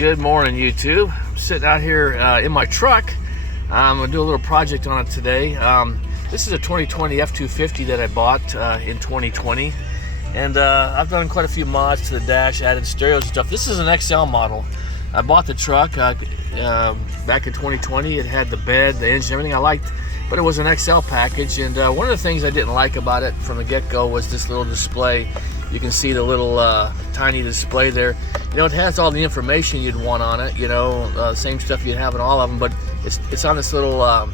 Good morning, YouTube. I'm sitting out here in my truck. I'm gonna do a little project on it today. This is a 2020 F250 that I bought in 2020, and I've done quite a few mods to the dash, added stereos and stuff. This is an XL model. I bought the truck back in 2020. It had the bed, the engine, everything I liked, but it was an XL package. And one of the things I didn't like about it from the get-go was this little display. You can see the little tiny display there. You know, it has all the information you'd want on it, you know, same stuff you'd have in all of them, but it's on this little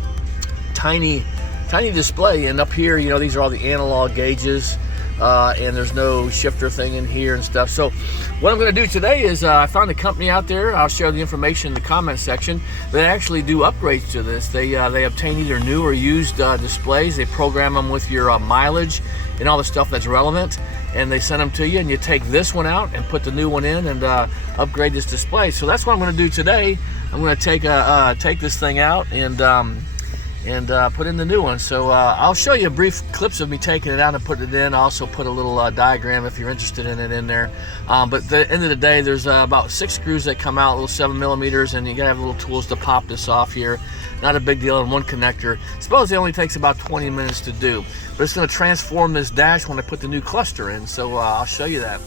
tiny display. And up here, you know, these are all the analog gauges, and there's no shifter thing in here and stuff. So what I'm going to do today is I found a company out there. I'll share the information in the comment section. They actually do upgrades to this. They obtain either new or used displays. They program them with your mileage and all the stuff that's relevant, and they send them to you, and you take this one out and put the new one in and upgrade this display. So that's what I'm going to do today. I'm going to take this thing out and put in the new one. So I'll show you brief clips of me taking it out and putting it in. I'll also put a little diagram if you're interested in it in there. But at the end of the day, there's about 6 screws that come out, little 7mm, and you gotta have little tools to pop this off here. Not a big deal, and one connector. Suppose it only takes about 20 minutes to do, but it's going to transform this dash when I put the new cluster in. So I'll show you that.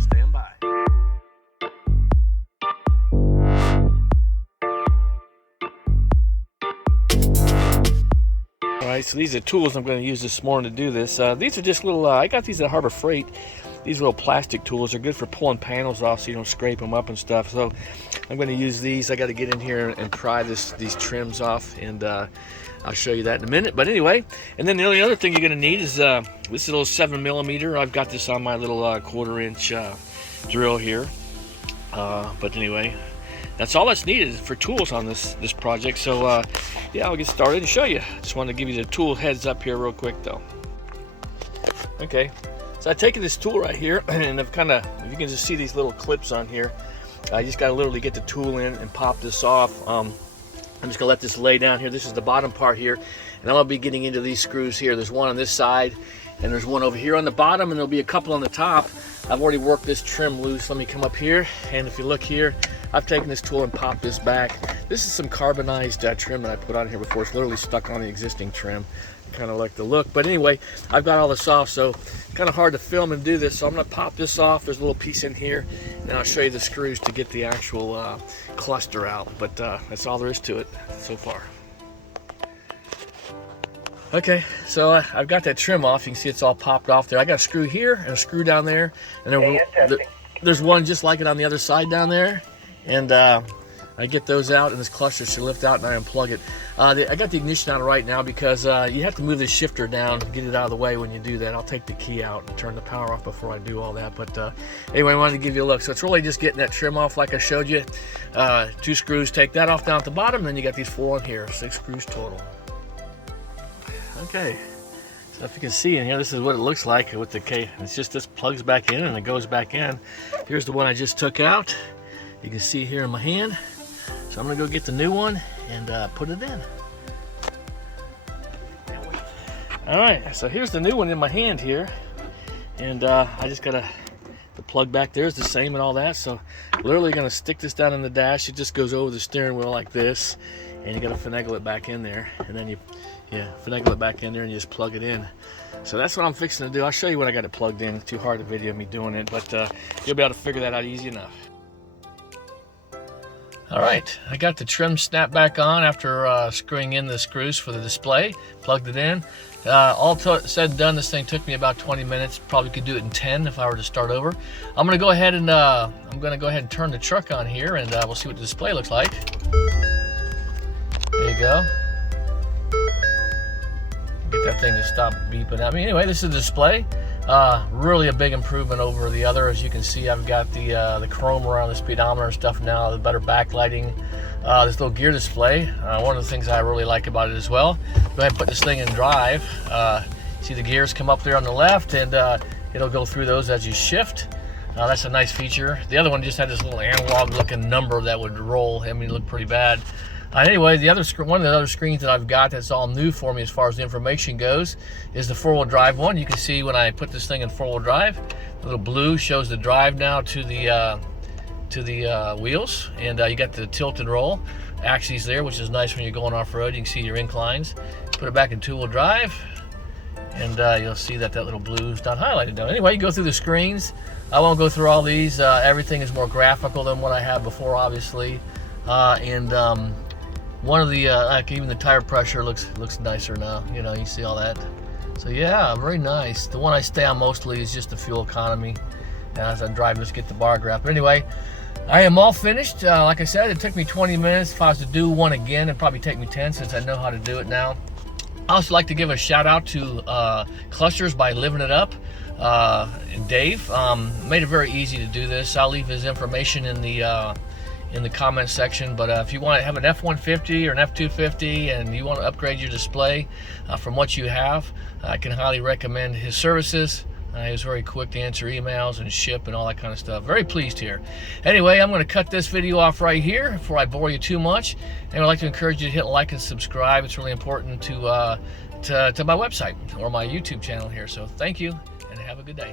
Stand by. Alright, so these are tools I'm going to use this morning to do this. These are just little, I got these at Harbor Freight. These little plastic tools are good for pulling panels off so you don't scrape them up and stuff. So I'm going to use these. I got to get in here and pry these trims off, and I'll show you that in a minute. But anyway, and then the only other thing you're going to need is this little 7mm. I've got this on my little 1/4-inch drill here. But anyway, that's all that's needed for tools on this project. So yeah, I'll get started and show you. Just wanted to give you the tool heads up here real quick though. Okay, so I've taken this tool right here, and I've kind of, you can just see these little clips on here. I just got to literally get the tool in and pop this off. I'm just gonna let this lay down here. This is the bottom part here, and I'm gonna be getting into these screws here. There's one on this side, and there's one over here on the bottom, and there'll be a couple on the top. I've already worked this trim loose. Let me come up here, and if you look here, I've taken this tool and popped this back. This is some carbonized trim that I put on here before. It's literally stuck on the existing trim. Kind of like the look, but anyway, I've got all this off, so kind of hard to film and do this. So I'm going to pop this off. There's a little piece in here, and I'll show you the screws to get the actual cluster out. But that's all there is to it so far. Okay, so I've got that trim off. You can see it's all popped off there. I got a screw here and a screw down there, and there's one just like it on the other side down there. And I get those out, and this cluster should lift out, and I unplug it. I got the ignition on right now because you have to move the shifter down to get it out of the way when you do that. I'll take the key out and turn the power off before I do all that. But anyway, I wanted to give you a look. So it's really just getting that trim off like I showed you. 2 screws, take that off down at the bottom, and then you got these 4 on here, 6 screws total. Okay, so if you can see in here, this is what it looks like with the K. It's just this plugs back in and it goes back in. Here's the one I just took out. You can see here in my hand. So I'm gonna go get the new one and put it in. All right, so here's the new one in my hand here, and I just gotta, the plug back there is the same and all that. So literally gonna stick this down in the dash. It just goes over the steering wheel like this, and you gotta finagle it back in there, and then you finagle it back in there and you just plug it in. So that's what I'm fixing to do. I'll show you when I got it plugged in. It's too hard to video me doing it, but you'll be able to figure that out easy enough. All right, I got the trim snap back on after screwing in the screws for the display, plugged it in. All said and done, this thing took me about 20 minutes. Probably could do it in 10 if I were to start over. I'm gonna go ahead and turn the truck on here, and we'll see what the display looks like. There you go. Get that thing to stop beeping at me. Anyway, this is the display. Really a big improvement over the other. As you can see, I've got the chrome around the speedometer and stuff now, the better backlighting, this little gear display. One of the things I really like about it as well. Go ahead and put this thing in drive. See the gears come up there on the left, and it'll go through those as you shift. That's a nice feature. The other one just had this little analog looking number that would roll. I mean, it looked pretty bad. Anyway, one of the other screens that I've got that's all new for me as far as the information goes is the 4-wheel drive one. You can see when I put this thing in 4-wheel drive, the little blue shows the drive now to the wheels, and you got the tilt and roll axes there, which is nice when you're going off-road. You can see your inclines. Put it back in two-wheel drive, and you'll see that little blue is not highlighted down. Anyway, you go through the screens. I won't go through all these. Everything is more graphical than what I had before, obviously. One of the like even the tire pressure looks nicer now. You know, you see all that. So yeah, very nice. The one I stay on mostly is just the fuel economy. As I drive, just get the bar graph. But anyway, I am all finished. Like I said, it took me 20 minutes. If I was to do one again, it'd probably take me 10 since I know how to do it now. I also like to give a shout out to Clusters by Living It Up. Dave made it very easy to do this. I'll leave his information in the comment section. But if you want to have an F-150 or an F-250 and you want to upgrade your display from what you have, I can highly recommend his services. He was very quick to answer emails and ship and all that kind of stuff. Very pleased here. Anyway, I'm going to cut this video off right here before I bore you too much. And I'd like to encourage you to hit like and subscribe. It's really important to my website or my YouTube channel here. So thank you and have a good day.